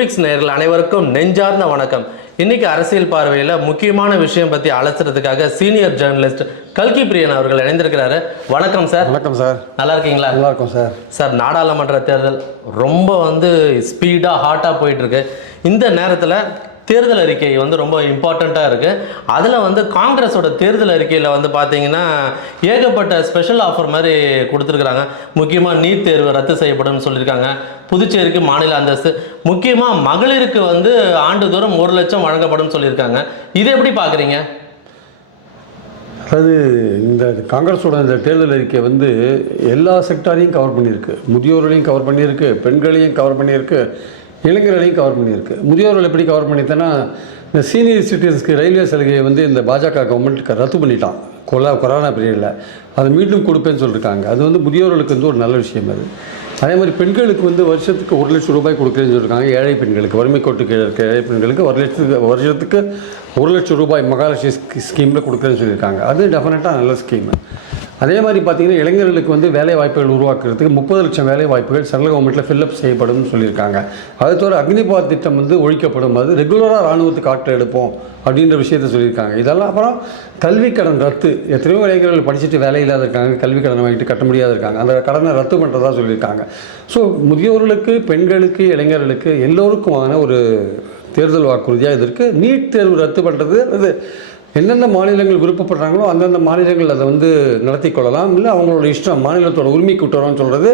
குருபிக்ஸ் நேயர்கள் அனைவருக்கும் நெஞ்சார்ந்த வணக்கம். இன்னைக்கு அரசியல் பார்வையில் முக்கியமான விஷயம் பற்றி அலசுறதுக்காக சீனியர் ஜேர்னலிஸ்ட் கல்கி பிரியன் அவர்கள் இணைந்திருக்கிறாரு. வணக்கம் சார். வணக்கம் சார். நல்லா இருக்கீங்களா? நல்லா இருக்கும் சார். சார், நாடாளுமன்ற தேர்தல் ரொம்ப ஸ்பீடாக ஹாட்டாக போயிட்டுருக்கு. இந்த நேரத்தில் தேர்தல் அறிக்கை ரொம்ப இம்பார்ட்டண்ட்டாக இருக்குது. அதில் காங்கிரஸோட தேர்தல் அறிக்கையில் பார்த்தீங்கன்னா ஏகப்பட்ட ஸ்பெஷல் ஆஃபர் மாதிரி கொடுத்துருக்குறாங்க. முக்கியமாக நீட் தேர்வு ரத்து செய்யப்படும்னு சொல்லியிருக்காங்க. புதுச்சேரிக்கு மாநில அந்தஸ்து, முக்கியமாக மகளிருக்கு ஆண்டுதோறும் 1 லட்சம் வழங்கப்படும் சொல்லியிருக்காங்க. இதை எப்படி பார்க்குறீங்க? அதாவது இந்த காங்கிரஸோட இந்த தேர்தல் அறிக்கை எல்லா செக்டாரையும் கவர் பண்ணியிருக்கு. முதியோர்களையும் கவர் பண்ணியிருக்கு, பெண்களையும் கவர் பண்ணியிருக்கு, இளைஞர்களையும் கவர் பண்ணியிருக்கு. முதியோர்கள் எப்படி கவர் பண்ணித்தேன்னா, இந்த சீனியர் சிட்டிசன்ஸ்க்கு ரயில்வே சலுகையை இந்த பாஜக கவர்மெண்ட் ரத்து பண்ணிட்டான் கொரோனா பீரியடில். அதை மீண்டும் கொடுப்பேன்னு சொல்லியிருக்காங்க. அது முதியோர்களுக்கு ஒரு நல்ல விஷயம். அது அதே மாதிரி பெண்களுக்கு வருஷத்துக்கு 1 லட்சம் ரூபாய் கொடுக்குறேன்னு சொல்லியிருக்காங்க. ஏழை பெண்களுக்கு, வறுமை கோட்டு கீழே இருக்க ஏழை பெண்களுக்கு வருஷத்துக்கு 1 லட்சம் ரூபாய் மகாலட்சுமி ஸ்கீமில் கொடுக்குறேன்னு சொல்லியிருக்காங்க. அது டெஃபினட்டாக நல்ல ஸ்கீமு. அதே மாதிரி பார்த்திங்கன்னா, இளைஞர்களுக்கு வேலை வாய்ப்புகள் உருவாக்குறதுக்கு 30 லட்சம் வேலை வாய்ப்புகள் சென்ட்ரல் கவர்மெண்ட்டில் ஃபில்லப் செய்யப்படும்னு சொல்லியிருக்காங்க. அது தவிர அக்னிபாத் திட்டம் ஒழிக்கப்படும். அது ரெகுலராக இராணுவத்துக்கு ஆட்கள் எடுப்போம் அப்படின்ற விஷயத்த சொல்லியிருக்காங்க. இதெல்லாம் அப்புறம் கல்வி கடன் ரத்து. எத்தனையோ இளைஞர்கள் படிச்சுட்டு வேலை இல்லாத இருக்காங்க, கல்வி கடனை வாங்கிட்டு கட்ட முடியாத இருக்காங்க. அந்த கடனை ரத்து பண்ணுறதா சொல்லியிருக்காங்க. ஸோ முதியோர்களுக்கு, பெண்களுக்கு, இளைஞர்களுக்கு எல்லோருக்குமான ஒரு தேர்தல் வாக்குறுதியாக இது இருக்குது. நீட் தேர்வு ரத்து பண்ணுறது அது எந்தெந்த மாநிலங்கள் விருப்பப்படுறாங்களோ அந்தந்த மாநிலங்கள் அதை நடத்தி கொள்ளலாம். இல்லை அவங்களோட இஷ்டம், மாநிலத்தோட உரிமைக்கு விட்டுறோம்னு சொல்கிறது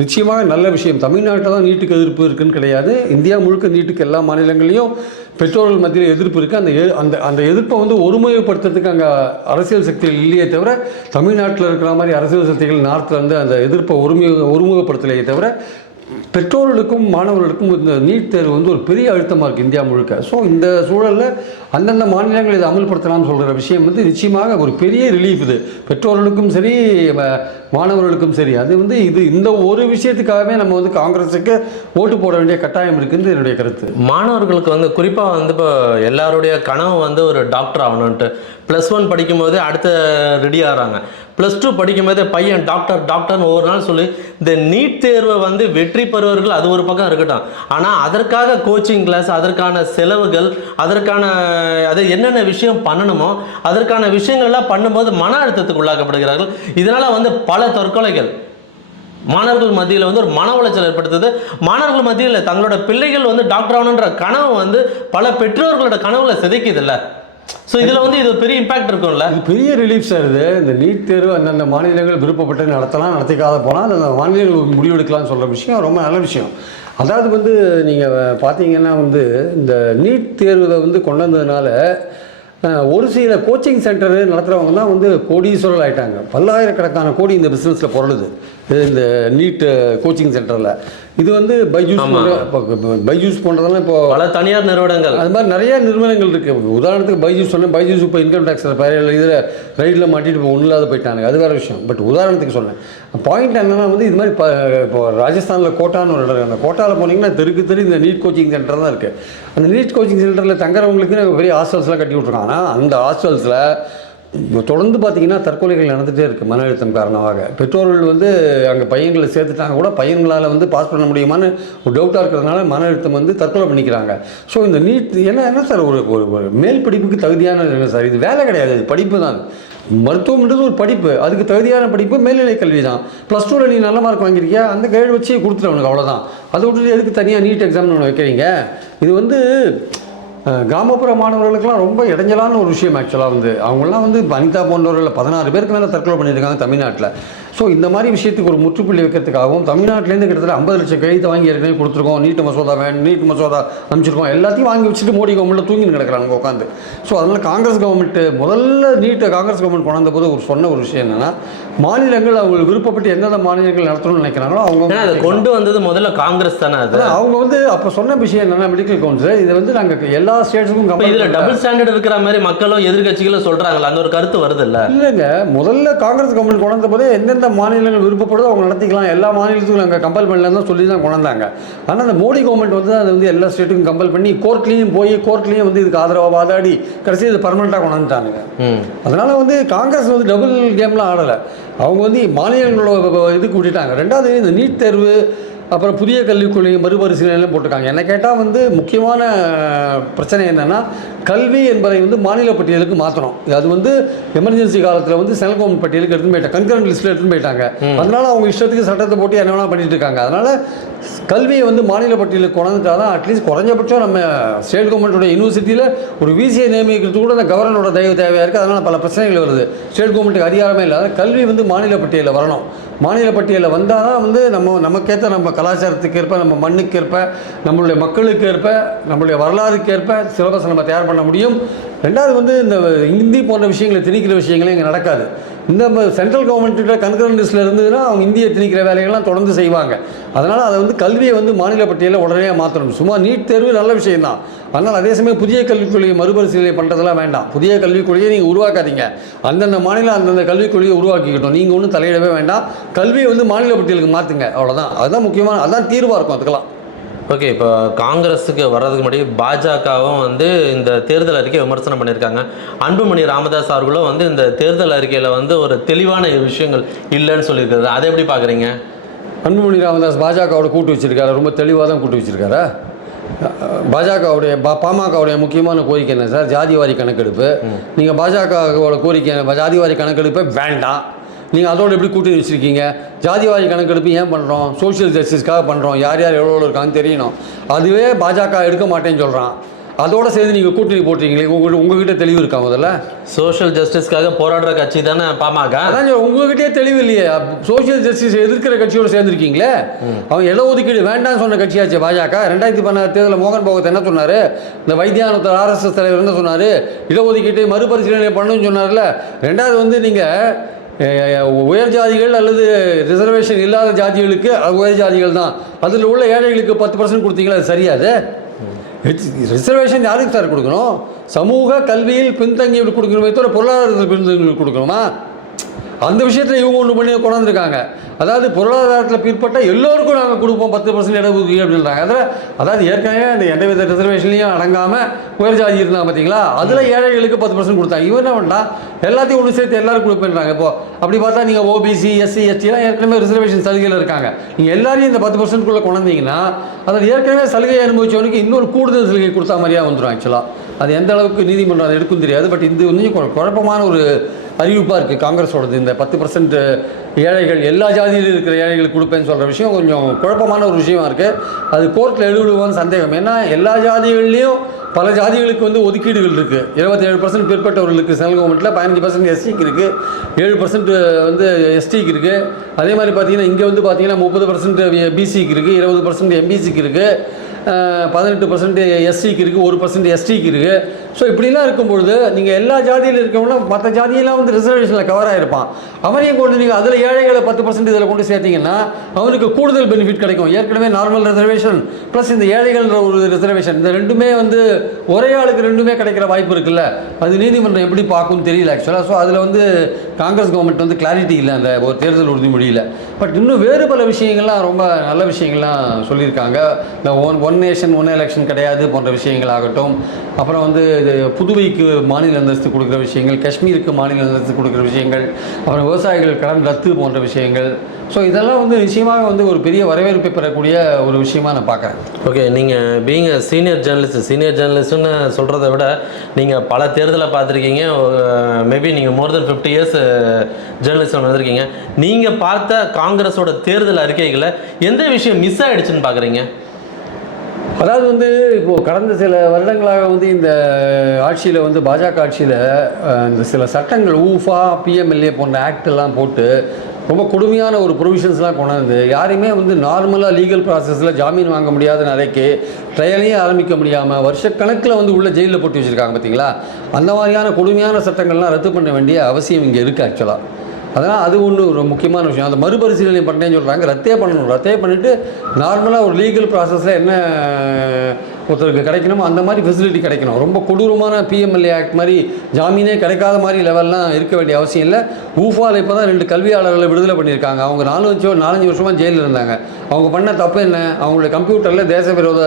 நிச்சயமாக நல்ல விஷயம். தமிழ்நாட்டில் தான் நீட்டுக்கு எதிர்ப்பு இருக்குன்னு கிடையாது. இந்தியா முழுக்க நீட்டுக்கு எல்லா மாநிலங்களையும் பெற்றோர்கள் மத்தியில் எதிர்ப்பு இருக்குது. அந்த எதிர்ப்பை ஒருமுகப்படுத்துறதுக்கு அங்கே அரசியல் சக்திகள் இல்லையே தவிர, தமிழ்நாட்டில் இருக்கிற மாதிரி அரசியல் சக்திகள் நார்த்தில் அந்த எதிர்ப்பை ஒருமுகப்படுத்தலையே தவிர, பெற்றோர்களுக்கும் மாணவர்களுக்கும் இந்த நீட் தேர்வு ஒரு பெரிய அழுத்தமாக இருக்குது இந்தியா முழுக்க. ஸோ இந்த சூழலில் அந்தந்த மாநிலங்கள் இதை அமல்படுத்தலாம்னு சொல்கிற விஷயம் நிச்சயமாக ஒரு பெரிய ரிலீஃப். இது பெற்றோர்களுக்கும் சரி, மாணவர்களுக்கும் சரி. அது இந்த ஒரு விஷயத்துக்காகவே நம்ம காங்கிரஸுக்கு ஓட்டு போட வேண்டிய கட்டாயம் இருக்குன்னு என்னுடைய கருத்து. மாணவர்களுக்கு குறிப்பாக இப்போ எல்லாருடைய கனவு ஒரு டாக்டர் ஆகணுன்ட்டு. +1 படிக்கும்போது அடுத்த ரெடி ஆகிறாங்க. +2 படிக்கும்போது பையன் டாக்டர்னு ஒவ்வொரு நாள் சொல்லி இந்த நீட் தேர்வை வெற்றி பெறுவர்கள் அது ஒரு பக்கம் இருக்கட்டும். ஆனால் அதற்காக கோச்சிங் கிளாஸ், அதற்கான செலவுகள், அதற்கான அது என்னென்ன விஷயம் பண்ணணுமோ அதற்கான விஷயங்கள்லாம் பண்ணும்போது மன அழுத்தத்துக்கு உள்ளாக்கப்படுகிறார்கள். இதனால் பல தற்கொலைகள் மாணவர்கள் மத்தியில் ஒரு மன உளைச்சல் ஏற்படுத்துது. மாணவர்கள் மத்தியில் தங்களோட பிள்ளைகள் டாக்டர் ஆகணுன்ற கனவு பல பெற்றோர்களோட கனவுல சிதைக்குது இல்லை? ஸோ இதில் இது பெரிய இம்பாக்ட் இருக்கும்ல. இது பெரிய ரிலீஃப் சார். இது இந்த நீட் தேர்வு அந்தந்த மாநிலங்கள் விருப்பப்பட்டு நடத்தலாம், நடத்திக்காத போனால் அந்த மாநிலங்கள் முடிவெடுக்கலாம்னு சொல்கிற விஷயம் ரொம்ப நல்ல விஷயம். அதாவது நீங்கள் பார்த்தீங்கன்னா இந்த நீட் தேர்வை கொண்டு வந்ததுனால ஒரு சில கோச்சிங் சென்டரு நடத்துகிறவங்க தான் கோடீஸ்வரர்கள் ஆகிட்டாங்க. பல்லாயிரக்கணக்கான கோடி இந்த பிஸ்னஸில் பொருளுது இந்த நீட் கோச்சிங் சென்டரில். இது பைஜூஸ் போன்றதெல்லாம் இப்போ பல தனியார் நிறுவனங்கள், அது மாதிரி நிறைய நிறுவனங்கள் இருக்குது. உதாரணத்துக்கு பைஜூஸ் சொன்னேன். பைஜூஸ் இப்போ இன்கம் டேக்ஸ் இதில் ரைடில் மாட்டிட்டு இப்போ ஒன்றும் இல்லாத போயிட்டாங்க. அது வேறு விஷயம். பட் உதாரணத்துக்கு சொன்னேன். பாயிண்ட் என்னென்னா இது மாதிரி இப்போ ராஜஸ்தானில் கோட்டான்னு ஒரு இடம். அந்த கோட்டாவில் போனீங்கன்னா தெருக்கு இந்த நீட் கோச்சிங் சென்டர் தான் இருக்குது. அந்த நீட் கோச்சிங் சென்டரில் தங்குறவங்களுக்கு பெரிய ஹாஸ்டல்ஸ்லாம் கட்டி விட்ருக்காங்க. ஆனால் அந்த ஹாஸ்டல்ஸில் தொடர்ந்து பார்த்திங்கன்னா தற்கொலைகள் நடந்துகிட்டே இருக்குது. மன அழுத்தம் காரணமாக பெற்றோர்கள் அங்கே பையன்களை சேர்த்துட்டாங்க கூட பையன்களால் பாஸ் பண்ண முடியுமான்னு ஒரு டவுட்டாக இருக்கிறதுனால மன அழுத்தம் தற்கொலை பண்ணிக்கிறாங்க. ஸோ இந்த நீட் என்ன சார், ஒரு மேல் படிப்புக்கு தகுதியான என்ன சார்? இது வேலை கிடையாது, இது படிப்பு தான். மருத்துவம்ன்றது ஒரு படிப்பு, அதுக்கு தகுதியான படிப்பு மேல்நிலை கல்வி தான். +2ல் நீ நல்ல மார்க் வாங்கியிருக்கியா, அந்த கைடு வச்சு கொடுத்துட்டு அவனுக்கு அவ்வளோதான். அதை விட்டுட்டு எதுக்கு தனியாக நீட் எக்ஸாம்னு ஒன்று வைக்கிறீங்க? இது கிராமப்புற மாணவர்களுக்கெல்லாம் ரொம்ப இடைஞ்சலான ஒரு விஷயம். ஆக்சுவலாக அவங்களாம் அனிதா போன்றவர்கள் 16 பேருக்கு மேலே தற்கொலை பண்ணியிருக்காங்க தமிழ்நாட்டில். ஸோ இந்த மாதிரி விஷயத்துக்கு ஒரு முற்றுப்புள்ளி வைக்கிறதுக்காகவும் தமிழ்நாட்டிலேருந்து கிட்டத்தட்ட 50 லட்சம் கையெழுத்து வாங்கி ஏற்கனவே கொடுத்துருக்கோம். நீட் மசோதா நீட் மசோதா அனுப்பிச்சிருக்கோம். எல்லாத்தையும் வாங்கி வச்சுட்டு மோடி கவர்மெண்ட்டில் தூங்கின்னு கிடக்கிறாங்க உட்காந்து. ஸோ அதனால் காங்கிரஸ் கவர்மெண்ட்டு முதல்ல நீட்டை காங்கிரஸ் கவர்மெண்ட் கொண்டாந்த போது சொன்ன ஒரு விஷயம் என்னென்னா, மாநிலங்கள் அவங்க விருப்பப்பட்டு எந்தெந்த மாநிலங்கள் நடத்தணும்னு நினைக்கிறாங்களோ அவங்க அதை கொண்டு வந்தது முதல்ல காங்கிரஸ் தானே. அது அவங்க அப்போ சொன்ன விஷயம் என்னென்னா, மெடிக்கல் கவுன்சில் இதை நாங்கள் எல்லா ஸ்டேட்ஸுக்கும் இதில் டபுள் ஸ்டாண்டர்ட் இருக்கிற மாதிரி மக்களும் எதிர்கட்சிகளும் சொல்கிறாங்களா? அந்த ஒரு கருத்து வருது இல்லை? இல்லைங்க, முதல்ல காங்கிரஸ் கவர்மெண்ட் கொண்டாந்த போதே எந்தெந்த மாநிலங்கள் விருப்பப்படுதோ அவங்க நடத்திக்கலாம், எல்லா மாநிலத்துக்கும் நாங்கள் கம்பல் பண்ணலாம் தான் சொல்லி தான் கொண்டாந்தாங்க. ஆனால் அந்த மோடி கவர்மெண்ட் அதை எல்லா ஸ்டேட்டுக்கும் கம்பல் பண்ணி கோர்ட்லேயும் இதுக்கு ஆதரவாக வாதாடி கடைசி இது பர்மனெண்ட்டாக கொண்டாந்துட்டானுங்க. அதனால் காங்கிரஸ் டபுள் கேம்லாம் ஆடலை. அவங்க மாநிலங்களோட இதுக்கு விட்டுட்டாங்க. ரெண்டாவது இந்த நீட் தேர்வு அப்புறம் புதிய கல்விக் கொள்கை மறுபரிசீலனையும் போட்டிருக்காங்க. என்ன கேட்டால் வந்து முக்கியமான பிரச்சனை என்னென்னா கல்வி என்பதை வந்து மாநில பட்டியலுக்கு மாற்றணும். அது வந்து எமர்ஜென்சி காலத்தில் வந்து சென்ட்ரல் கவர்மெண்ட் பட்டியலுக்கு எடுத்துன்னு போயிட்டாங்க, கன்கரண்ட் லிஸ்ட்டில் எடுத்துன்னு போயிட்டாங்க. அதனால் அவங்க இஷ்டத்துக்கு சட்டத்தை போட்டு என்ன வேணால் பண்ணிட்டு இருக்காங்க. அதனால் கல்வியை வந்து மாநில பட்டியலுக்கு கொண்டாந்துட்டா தான் அட்லீஸ்ட் குறைஞ்சபட்சம் நம்ம ஸ்டேட் கவர்மெண்ட்டோட யூனிவர்சிட்டியில் ஒரு விசிஐ நியமிக்கிறது கூட அந்த கவர்னரோட தயவு தேவையாக இருக்குது. அதனால் பல பிரச்சனைகள் வருது. ஸ்டேட் கவர்மெண்ட்டுக்கு அதிகாரமே இல்லாத கல்வி வந்து மாநில பட்டியலில் வரணும். மாநில பட்டியலில் வந்தால் தான் வந்து நமக்கேற்ற நம்ம கலாச்சாரத்துக்கு ஏற்ப, நம்ம மண்ணுக்கு ஏற்ப, நம்மளுடைய மக்களுக்கு ஏற்ப, நம்மளுடைய வரலாறுக்கு ஏற்ப சிலபஸ் நம்ம தயார் பண்ண முடியும். ரெண்டாவது வந்து இந்த ஹிந்தி போன்ற விஷயங்களை திணிக்கிற விஷயங்களே இங்கே நடக்காது. இந்த சென்ட்ரல் கவர்மெண்ட்டோட கன்கரண்ட் லிஸ்ட்டில் இருந்ததுன்னா அவங்க இந்தியை திணிக்கிற வேலைகள்லாம் தொடர்ந்து செய்வாங்க. அதனால் அதை வந்து கல்வியை வந்து மாநில பட்டியலில் உடனே மாற்றணும். சும்மா நீட் தேர்வு நல்ல விஷயம்தான். ஆனால் அதே சமயம் புதிய கல்விக் கொள்கையை மறுபரிசீலனை பண்ணுறதெல்லாம் வேண்டாம். புதிய கல்விக் கொள்கையை நீங்கள் உருவாக்காதீங்க. அந்தந்த மாநிலம் அந்தந்த கல்விக் கொள்கையை உருவாக்கிக்கிட்டோம். நீங்கள் ஒன்றும் தலையிடவே வேண்டாம். கல்வியை வந்து மாநில பட்டியலுக்கு மாற்றுங்க, அவ்வளோதான். அதுதான் முக்கியமான, அதுதான் தீர்வாக இருக்கும் அதுக்கெல்லாம். ஓகே, இப்போ காங்கிரஸுக்கு வர்றதுக்கு முன்னாடி பாஜகவும் வந்து இந்த தேர்தல் அறிக்கையை விமர்சனம் பண்ணியிருக்காங்க. அன்புமணி ராமதாஸ் அவர்களும் வந்து இந்த தேர்தல் அறிக்கையில் வந்து ஒரு தெளிவான விஷயங்கள் இல்லைன்னு சொல்லியிருக்காரு. அதை எப்படி பார்க்குறீங்க? அன்புமணி ராமதாஸ் பாஜகவோட கூட்டு வச்சிருக்காரு, ரொம்ப தெளிவாக தான் கூட்டு வச்சிருக்காரா? பாஜகவுடைய பாமகவுடைய முக்கியமான கோரிக்கை என்ன சார்? ஜாதிவாரி கணக்கெடுப்பு. நீங்கள் பாஜகவோட கோரிக்கை ஜாதிவாரி கணக்கெடுப்பே வேண்டாம். நீங்கள் அதோடு எப்படி கூட்டணி வச்சுருக்கீங்க? ஜாதிவாரி கணக்கெடுப்பு ஏன் பண்ணுறோம்? சோஷியல் ஜஸ்டிஸ்க்காக பண்ணுறோம். யார் யார் எவ்வளோ இருக்கான்னு தெரியணும். அதுவே பாஜக எடுக்க மாட்டேன்னு சொல்கிறான். அதோடு சேர்ந்து நீங்கள் கூட்டணி போட்டிருக்கீங்களே, உங்ககிட்ட தெளிவு இருக்கா? முதல்ல சோஷியல் ஜஸ்டிஸ்க்காக போராடுற கட்சி தானே பாமக. அதான் உங்ககிட்டே தெளிவு இல்லையே. சோஷியல் ஜஸ்டிஸ் எதிர்க்கிற கட்சியோடு சேர்ந்துருக்கீங்களே. அவங்க இடஒதுக்கீடு வேண்டாம்னு சொன்ன கட்சியாச்சு பாஜக. 2016 தேர்தலில் மோகன் பகவத் என்ன சொன்னார்? இந்த வைத்தியானத்தர் RSS தலைவர் என்ன சொன்னார்? இடஒதுக்கீட்டை மறுபரிசீலனை பண்ணுன்னு சொன்னார்ல. ரெண்டாவது வந்து நீங்கள் உயர் ஜாதிகள் அல்லது ரிசர்வேஷன் இல்லாத ஜாதிகளுக்கு உயர் ஜாதிகள் தான், அதில் உள்ள ஏழைகளுக்கு 10% கொடுத்தீங்களா? அது சரியாது. ரிசர்வேஷன் யாருக்கு சார் கொடுக்கணும்? சமூக கல்வியில் பின்தங்கியவர்களுக்கு கொடுக்கணுமே தவிர பொருளாதாரத்தில் பின்தங்கியவர்களுக்கு கொடுக்கணுமா? அந்த விஷயத்தில் இவங்க ஒன்று பண்ணி கொண்டாந்துருக்காங்க. அதாவது பொருளாதாரத்தில் பிற்பட்ட எல்லோருக்கும் நாங்கள் கொடுப்போம் 10% இடஒதுக்கீடு அப்படின்றாங்க. அதாவது ஏற்கனவே அந்த எந்தவித ரிசர்வேஷன்லையும் அடங்காமல் உயர் ஜாதி இருந்தாங்க பார்த்தீங்களா, அதில் ஏழைகளுக்கு 10% கொடுத்தாங்க. இவன் என்ன பண்ணா எல்லாத்தையும் ஒன்று சேர்த்து எல்லாரும் கொடுப்பேன்றாங்க. இப்போது அப்படி பார்த்தா நீங்கள் OBC SC STலாம் ஏற்கனவே ரிசர்வேஷன் சலுகையில் இருக்காங்க. நீங்கள் எல்லாரையும் இந்த 10%க்குள்ளே கொண்டாந்தீங்கன்னா அதில் ஏற்கனவே சலுகை அனுபவிச்சவனுக்கு இன்னொரு கூடுதல் சலுகை கொடுத்தா மாதிரியாக வந்துடும். ஆக்சுவலாக அது எந்த அளவுக்கு நீதிமன்றம் அதை எடுக்கும் தெரியாது. பட் இது கொஞ்சம் குழப்பமான ஒரு அறிவிப்பாக இருக்குது காங்கிரஸோடது. இந்த 10% ஏழைகள் எல்லா ஜாதியிலும் இருக்கிற ஏழைகளுக்கு கொடுப்பேன்னு சொல்கிற விஷயம் கொஞ்சம் குழப்பமான ஒரு விஷயமா இருக்குது. அது கோர்ட்டில் எழுதுவான்னு சந்தேகம். ஏன்னா எல்லா ஜாதிகள்லேயும் பல ஜாதிகளுக்கு வந்து ஒதுக்கீடுகள் இருக்குது. 27% பிற்பட்டவர்களுக்கு சென்ட்ரல் கவர்மெண்ட்டில், 15% SCக்கு இருக்குது, 7% வந்து STக்கு இருக்குது. அதே மாதிரி பார்த்தீங்கன்னா இங்கே வந்து பார்த்தீங்கன்னா 30% BCக்கு இருக்குது, 20% MBCக்கு இருக்குது, 18% SCக்கு இருக்குது, 1% STக்கு இருக்குது. ஸோ இப்படிலாம் இருக்கும்பொழுது நீங்கள் எல்லா ஜாதியில் இருக்கவங்கள மற்ற ஜாதியெல்லாம் வந்து ரிசர்வேஷனில் கவர் ஆகிருப்பான். அவனையும் கொண்டு நீங்கள் அதில் ஏழைகளை 10% இதில் கொண்டு சேர்த்திங்கன்னா அவனுக்கு கூடுதல் பெனிஃபிட் கிடைக்கும். ஏற்கனவே நார்மல் ரிசர்வேஷன் ப்ளஸ் இந்த ஏழைகள்ன்ற ஒரு ரிசர்வேஷன், இந்த ரெண்டுமே வந்து ஒரே ஆளுக்கு ரெண்டுமே கிடைக்கிற வாய்ப்பு இருக்குல்ல. அது நீதிமன்றம் எப்படி பார்க்கும்னு தெரியல ஆக்சுவலாக. ஸோ அதில் வந்து காங்கிரஸ் கவர்மெண்ட் வந்து கிளாரிட்டி இல்லை அந்த ஒரு தேர்தல் உறுதிமொழியில். பட் இன்னும் வேறு பல விஷயங்கள்லாம் ரொம்ப நல்ல விஷயங்கள்லாம் சொல்லியிருக்காங்க. இந்த ஒன் நேஷன் ஒன் எலெக்ஷன் கிடையாது போன்ற விஷயங்கள் ஆகட்டும். அப்புறம் வந்து இது புதுவைக்கு மாநில அந்தஸ்து கொடுக்குற விஷயங்கள், காஷ்மீருக்கு மாநில அந்தஸ்து கொடுக்குற விஷயங்கள், அப்புறம் விவசாயிகள் கடன் ரத்து போன்ற விஷயங்கள். ஸோ இதெல்லாம் வந்து நிச்சயமாக வந்து ஒரு பெரிய வரவேற்பை பெறக்கூடிய ஒரு விஷயமாக நான் பார்க்குறேன். ஓகே, நீங்கள் பீங் சீனியர் ஜேர்னலிஸ்ட்டுன்னு சொல்கிறத விட நீங்கள் பல தேர்தலை பார்த்துருக்கீங்க. மேபி நீங்கள் மோர் தென் 50 இயர்ஸ் ஜேர்னலிஸ்ட் வந்திருக்கீங்க. நீங்கள் பார்த்த காங்கிரஸோட தேர்தல் அறிக்கைகளை எந்த விஷயம் மிஸ் ஆகிடுச்சுன்னு பார்க்குறீங்க? அதாவது வந்து இப்போது கடந்த சில வருடங்களாக வந்து இந்த ஆட்சியில் வந்து பாஜக ஆட்சியில் இந்த சில சட்டங்கள் ஊஃபா PMLA போன்ற ஆக்டெல்லாம் போட்டு ரொம்ப கொடுமையான ஒரு ப்ரொவிஷன்ஸ்லாம் கொண்டாந்து யாரையுமே வந்து நார்மலாக லீகல் ப்ராசஸில் ஜாமீன் வாங்க முடியாத நிலைக்கு ட்ரையலையும் ஆரம்பிக்க முடியாமல் வருஷக்கணக்கில் வந்து உள்ள ஜெயிலில் போட்டு வச்சுருக்காங்க பார்த்தீங்களா. அந்த மாதிரியான கொடுமையான சட்டங்கள்லாம் ரத்து பண்ண வேண்டிய அவசியம் இங்கே இருக்குது ஆக்சுவலாக. அதனால் அது ஒன்று ஒரு முக்கியமான விஷயம். அந்த மறுபரிசீலனை பண்ணுறேன்னு சொல்கிறாங்க. ரத்தே பண்ணணும். ரத்தே பண்ணிவிட்டு நார்மலாக ஒரு லீகல் ப்ராசஸில் என்ன ஒருத்தருக்கு கிடைக்கணுமோ அந்த மாதிரி ஃபெசிலிட்டி கிடைக்கணும். ரொம்ப கொடூரமான பிஎம்எல்ஏ ஆக்ட் மாதிரி ஜாமீனே கிடைக்காத மாதிரி லெவல்லாம் இருக்க வேண்டிய அவசியம் இல்லை. ஊஃபாவில் இப்போ தான் 2 கல்வியாளர்களை விடுதலை பண்ணியிருக்காங்க. அவங்க 4-5 வருஷமாக ஜெயிலில் இருந்தாங்க. அவங்க பண்ண தப்பு என்ன? அவங்களுடைய கம்ப்யூட்டரில் தேச விரோத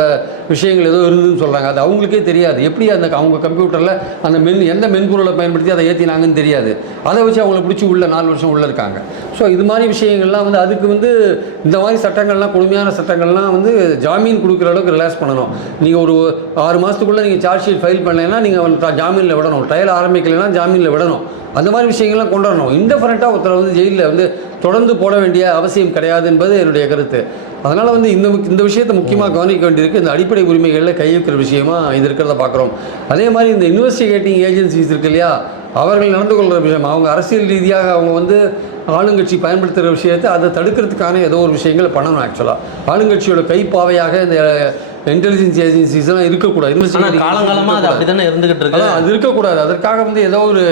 விஷயங்கள் ஏதோ இருந்ததுன்னு சொல்கிறாங்க. அது அவங்களுக்கே தெரியாது. எப்படி அவங்க கம்ப்யூட்டரில் அந்த எந்த மென்பொருளை பயன்படுத்தி அதை ஏற்றினாங்கன்னு தெரியாது. அதை வச்சு அவங்கள பிடிச்சி 4 வருஷம் உள்ளே இருக்காங்க. ஸோ இது மாதிரி விஷயங்கள்லாம் அதுக்கு இந்த மாதிரி சட்டங்கள்லாம், கொடுமையான சட்டங்கள்லாம் ஜாமீன் கொடுக்குற அளவுக்கு ரிலாக்ஸ் பண்ணணும். நீங்கள் ஒரு 6 மாதத்துக்குள்ளே நீங்கள் சார்ஜ் ஷீட் ஃபைல் பண்ணலைன்னா நீங்கள் ஜாமீனில் விடணும். ட்ரையல் ஆரம்பிக்கலைன்னா ஜாமீனில் விடணும். அந்த மாதிரி விஷயங்கள்லாம் கொண்டு வரணும். இன்டெஃபரண்ட்டாக ஒருத்தரை ஜெயிலில் தொடர்ந்து போட வேண்டிய அவசியம் கிடையாது என்பது என்னுடைய கருத்து. அதனால் இந்த விஷயத்தை முக்கியமாக கவனிக்க வேண்டியிருக்கு. இந்த அடிப்படை உரிமைகளில் கை வைக்கிற விஷயமா இது இருக்கிறத பார்க்குறோம். அதே மாதிரி இந்த இன்வெஸ்டிகேட்டிங் ஏஜென்சிஸ் இருக்கு இல்லையா, அவர்கள் நடந்து கொள்கிற விஷயம், அவங்க அரசியல் ரீதியாக அவங்க ஆளுங்கட்சி பயன்படுத்துகிற விஷயத்தை அதை தடுக்கிறதுக்கான ஏதோ ஒரு விஷயங்களை பண்ணணும். ஆக்சுவலாக ஆளுங்கட்சியோட கைப்பாவையாக இந்த இன்டெலிஜென்ஸ் ஏஜென்சிஸ்லாம் இருக்கக்கூடாது. காலங்காலமாக அது அப்படி தானே இருந்துகிட்டு இருக்கு. அது இருக்கக்கூடாது. அதற்காக ஏதோ ஒரு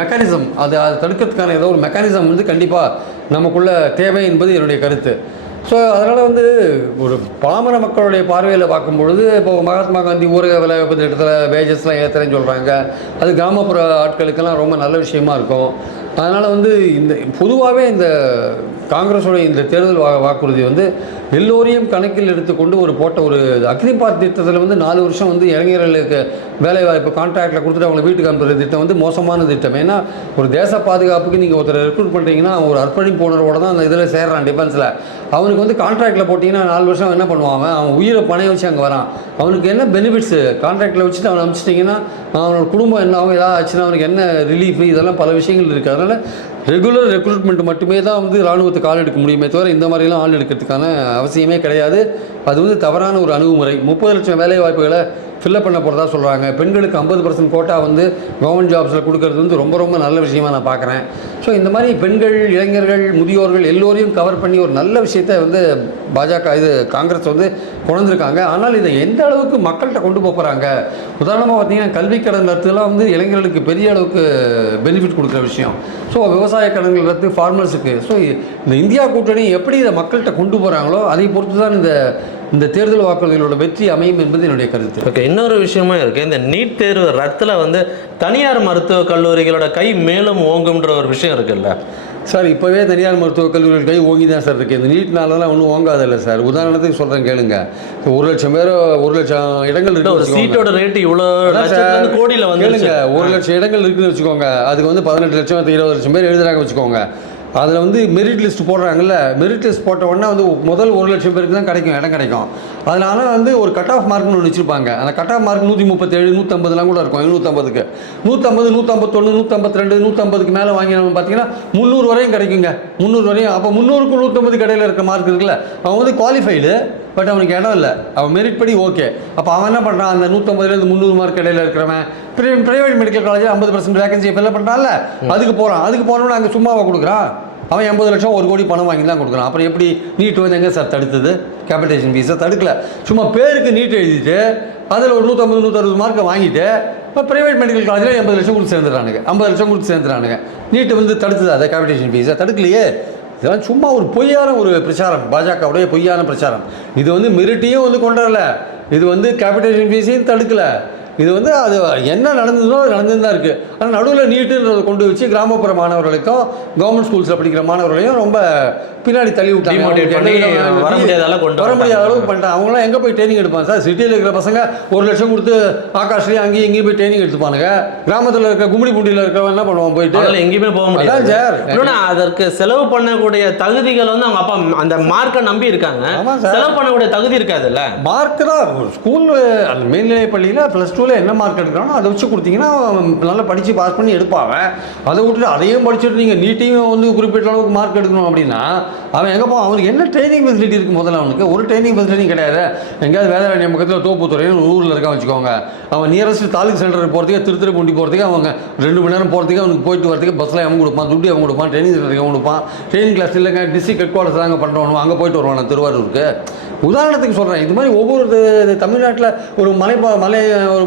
மெக்கானிசம், அதை தடுக்கிறதுக்கான ஏதோ ஒரு மெக்கானிசம் கண்டிப்பாக நமக்குள்ள தேவை என்பது என்னுடைய கருத்து. ஸோ அதனால் ஒரு பாமர மக்களுடைய பார்வையில் பார்க்கும்பொழுது, இப்போ மகாத்மா காந்தி ஊரக வேலைவாய்ப்பு திட்டத்தில் வேஜஸ்லாம் ஏற்றுறேன்னு சொல்கிறாங்க. அது கிராமப்புற ஆட்களுக்கெல்லாம் ரொம்ப நல்ல விஷயமா இருக்கும். அதனால் இந்த பொதுவாகவே இந்த காங்கிரஸோடைய இந்த தேர்தல் வாக்குறுதி எல்லோரையும் கணக்கில் எடுத்துக்கொண்டு போட்ட ஒரு அக்னிபாத் திட்டத்தில் 4 வருஷம் இளைஞர்களுக்கு வேலைவாய்ப்பு கான்ட்ராக்டில் கொடுத்துட்டு அவங்களை வீட்டுக்கு அனுப்புகிற திட்டம் மோசமான திட்டம். ஏன்னா ஒரு தேச பாதுகாப்புக்கு நீங்கள் ஒருத்தர் ரெக்ரூட் பண்ணுறீங்கன்னா ஒரு அர்ப்பணிப்பு உணர்வோடு தான் அந்த இதில் சேர்றான் டிஃபென்ஸில். அவனுக்கு கான்ட்ராக்டில் போட்டிங்கன்னா 4 வருஷம் என்ன பண்ணுவான்? அவன் உயிரை பணைய வச்சு அங்கே வரான். அவனுக்கு என்ன பெனிஃபிட்ஸு? கான்ட்ராக்டில் வச்சுட்டு அவனை அனுப்பிச்சிட்டிங்கன்னா அவனோட குடும்பம் என்ன ஆகும், ஏதாவது ஆச்சுன்னா அவனுக்கு என்ன ரிலீஃப், இதெல்லாம் பல விஷயங்கள் இருக்குது. அதனால் ரெகுலர் ரெக்ரூட்மெண்ட் மட்டுமே தான் இராணுவத்துக்கு ஆள் எடுக்க முடியுமே தவிர இந்த மாதிரிலாம் ஆள் எடுக்கிறதுக்கான அவசியமே கிடையாது. அது தவறான ஒரு அணுகுமுறை. 30 லட்சம் வேலை வாய்ப்புகளை ஃபில்லப் பண்ண போகிறதா சொல்கிறாங்க. பெண்களுக்கு 50% கோட்டா கவர்மெண்ட் ஜாப்ஸில் கொடுக்கறது ரொம்ப ரொம்ப நல்ல விஷயமா நான் பார்க்குறேன். ஸோ இந்த மாதிரி பெண்கள், இளைஞர்கள், முதியோர்கள் எல்லோரையும் கவர் பண்ணி ஒரு நல்ல விஷயத்தை பாஜக காங்கிரஸ் கொண்டிருக்காங்க. ஆனால் இதை எந்த அளவுக்கு மக்கள்கிட்ட கொண்டு போகிறாங்க? உதாரணமாக பார்த்தீங்கன்னா கல்வி கடன் ரத்துலாம் இளைஞர்களுக்கு பெரிய அளவுக்கு பெனிஃபிட் கொடுக்குற விஷயம். ஸோ விவசாய கடன்கள் ரத்து ஃபார்மர்ஸுக்கு. ஸோ இந்த இந்தியா கூட்டணி எப்படி இதை மக்கள்கிட்ட கொண்டு போகிறாங்களோ அதை பொறுத்து தான் இந்த தேர்தல் வாக்குறுதிகளோட வெற்றி அமையும் என்பது என்னுடைய கருத்து. ஓகே, இன்னொரு விஷயமா இருக்குது. இந்த நீட் தேர்வு ரத்தில் தனியார் மருத்துவக் கல்லூரிகளோட கை மேலும் ஓங்கும்ன்ற ஒரு விஷயம் இருக்குல்ல சார்? இப்போவே தனியார் மருத்துவக் கல்லூரிகள் கை ஓங்கி தான் சார் இருக்குது. இந்த நீட்னாலலாம் ஒன்றும் ஓங்காதில்லை சார். உதாரணத்துக்கு சொல்கிறேன் கேளுங்க. 1 லட்சம் பேர் 1 லட்சம் இடங்கள் இருக்குது. ஒரு சீட்டோட ரேட்டு இவ்வளோ கோடியில் கேளுங்க. 1 லட்சம் இடங்கள் இருக்குதுன்னு வச்சுக்கோங்க. அதுக்கு 18 லட்சம் 20 லட்சம் பேர் எழுதுறாங்க வச்சுக்கோங்க. அதில் மெரிட் லிஸ்ட் போடுறாங்கல்ல, மெரிட் லிஸ்ட் போட்ட உடனே முதல் 1 லட்சம் பேருக்கு தான் கிடைக்கும், இடம் கிடைக்கும். அதனால் ஒரு கட் ஆஃப் மார்க்னு ஒன்று வச்சுருப்பாங்க. அந்த கட் ஆஃப் மார்க் 137, 150லாம் கூட இருக்கும். 150க்கு 150, 151, 152, 150க்கு மேலே வாங்கி நம்ம பார்த்தீங்கன்னா 300 வரையும் கிடைக்குங்க. 300 வரையும். அப்போ 300க்கு 150 கடையில் இருக்க மார்க் இருக்குல்ல, அவன் குவாலிஃபைடு, பட் அவனுக்கு இடம் இல்லை. அவன் மெரிட் படி ஓகே. அப்போ அவன் என்ன பண்ணுறான்? அந்த 150லேருந்து 300 மார்க் இடையில இருக்கிறவன் ப்ரைவேட் மெடிக்கல் காலேஜில் 50% வேகன்சியை ஃபில் பண்ணுறான்ல, அதுக்கு போகிறான். அதுக்கு போனோன்னு அங்கே சும்மாவாக கொடுக்குறான். அவன் 80 லட்சம் 1 கோடி பணம் வாங்கி தான் கொடுக்குறான். அப்புறம் எப்படி நீட் எங்கே சார் தடுத்தது? கேபிட்டேஷன் ஃபீஸை தடுக்கல. சும்மா பேருக்கு நீட் எழுதிட்டு அதில் ஒரு 150, 160 மார்க்கை வாங்கிட்டு இப்போ ப்ரைவேட் மெடிக்கல் காலேஜில் 80 லட்சம் கொடுத்து சேர்ந்துடுறானுங்க. 50 லட்சம் கொடுத்து சேர்ந்துறானுங்க. நீட்டு தடுத்தது அதை கேபிட்டேஷன் ஃபீஸை தடுக்கலையே. இதெல்லாம் சும்மா ஒரு பொய்யான ஒரு பிரச்சாரம், பாஜகவுடைய பொய்யான பிரச்சாரம். இது மெரிட்டையும் கொண்டு வரல, இது கேபிட்டேஷன் ஃபீஸையும் தடுக்கலை. இது அது என்ன நடந்ததோ அது நடந்து தான் இருக்குது. ஆனால் நடுவில் நீட்டுன்றதை கொண்டு வச்சு கிராமப்புற மாணவர்களுக்கும் கவர்மெண்ட் ஸ்கூல்ஸில் படிக்கிற மாணவர்களையும் ரொம்ப பின்னாடி தள்ளி விட்டாங்க. வர முடியாத அளவுக்கு பண்ணிட்டாங்க. அவங்களாம் எங்கே போய் ட்ரைனிங் எடுப்பாங்க சார்? சிட்டியில் இருக்கிற பசங்க 1 லட்சம் கொடுத்து ஆகாஷ்லேயும் அங்கேயும் இங்கேயும் போய் ட்ரைனிங் எடுத்துப்பானுங்க. கிராமத்தில் இருக்க கும்மிடி பூண்டியில் இருக்கிறவங்க என்ன பண்ணுவான்? போயிட்டு எங்கேயுமே போக முடியாது சார். அதற்கு செலவு பண்ணக்கூடிய தகுதிகள் அவங்க அப்பா அந்த மார்க்கை நம்பி இருக்காங்க. செலவு பண்ணக்கூடிய தகுதி இருக்காதுல்ல. மார்க் தான் ஸ்கூல் அந்த மேல்நிலை பள்ளியில் +2 என்ன மார்க் எடுக்கிறானோ அதை வச்சு கொடுத்தீங்கன்னா நல்லா படித்து பாஸ் பண்ணி எடுப்பாங்க. அதை விட்டுட்டு அதையும் படிச்சுட்டு நீங்கள் நீட்டையும் குறிப்பிட்ட அளவுக்கு மார்க் எடுக்கணும் அப்படின்னா அவன் எங்கே போவான்? அவனுக்கு என்ன ட்ரைனிங் ஃபெசிலிட்டி இருக்குது? முதல்ல அவனுக்கு ஒரு ட்ரைனிங் ஃபெசிலிட்டி கிடையாது. எங்கேயாவது வேதாரண்யம் பக்கத்தில் தோப்புத்துறைன்னு ஊரில் இருக்கான் வச்சுக்கோங்க. அவன் நியரஸ்ட் தாலுக் சென்டருக்கு போகிறதுக்கு, திருத்துறைப்பூண்டி போகிறதுக்கு அவங்க 2 மணி நேரம் போகிறதுக்கு, அவனுக்கு போயிட்டு வரதுக்கு பஸ்ஸில் அவன் கொடுப்பான், துட்டி அவன் கொடுப்பான், ட்ரைனிங் சென்டருக்கு அவன் கொடுப்பான். ட்ரைனிங் கிளாஸ் இல்லைங்க, டிஸ்ட்ரிக்ட் ஹெட் குவார்ட்டர்ஸ் தாங்க பண்ணுறோம், அங்கே போயிட்டு வருவான் திருவாரூருக்கு. உதாரணத்துக்கு சொல்கிறேன். இது மாதிரி ஒவ்வொரு தமிழ்நாட்டில் ஒரு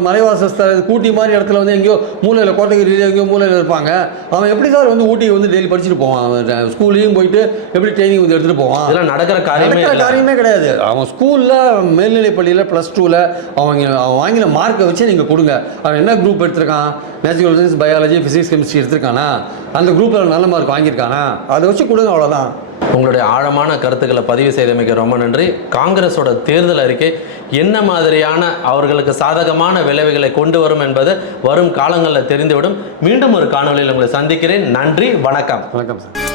மலைவாசஸ்த கூட்டி மாதிரி இடத்துல எங்கேயோ மூலையில், கோத்தகிரியில் எங்கேயோ மூலையில் இருப்பாங்க. அவன் எப்படி சார் ஊட்டி டெய்லி படிச்சுட்டு போவான்? அவன் ஸ்கூல்லையும் போயிட்டு எப்படி ட்ரைனிங் வந்து எடுத்துகிட்டு போவான்? இதெல்லாம் நடக்கிற காரியமே நடக்கிற இல்லை. காரியமே கிடையாது. அவன் ஸ்கூலில் மேல்நிலைப் பள்ளியில் +2ல் அவன் வாங்கின மார்க்கை வச்சு நீங்கள் கொடுங்க. அவன் என்ன குரூப் எடுத்திருக்கான்? Natural science, biology, physics, chemistry எடுத்திருக்கானா? அந்த குரூப்பில் நல்ல மார்க் வாங்கியிருக்கானா? அதை வச்சு கொடுங்க, அவ்வளோதான். உங்களுடைய ஆழமான கருத்துக்களை பதிவு செய்தமைக்கு ரொம்ப நன்றி. காங்கிரஸோட தேர்தல் அறிக்கை என்ன மாதிரியான அவர்களுக்கு சாதகமான விளைவுகளை கொண்டு வரும் என்பது வரும் காலங்களில் தெரிந்துவிடும். மீண்டும் ஒரு காணொலியில் உங்களை சந்திக்கிறேன். நன்றி, வணக்கம். வணக்கம் சார்.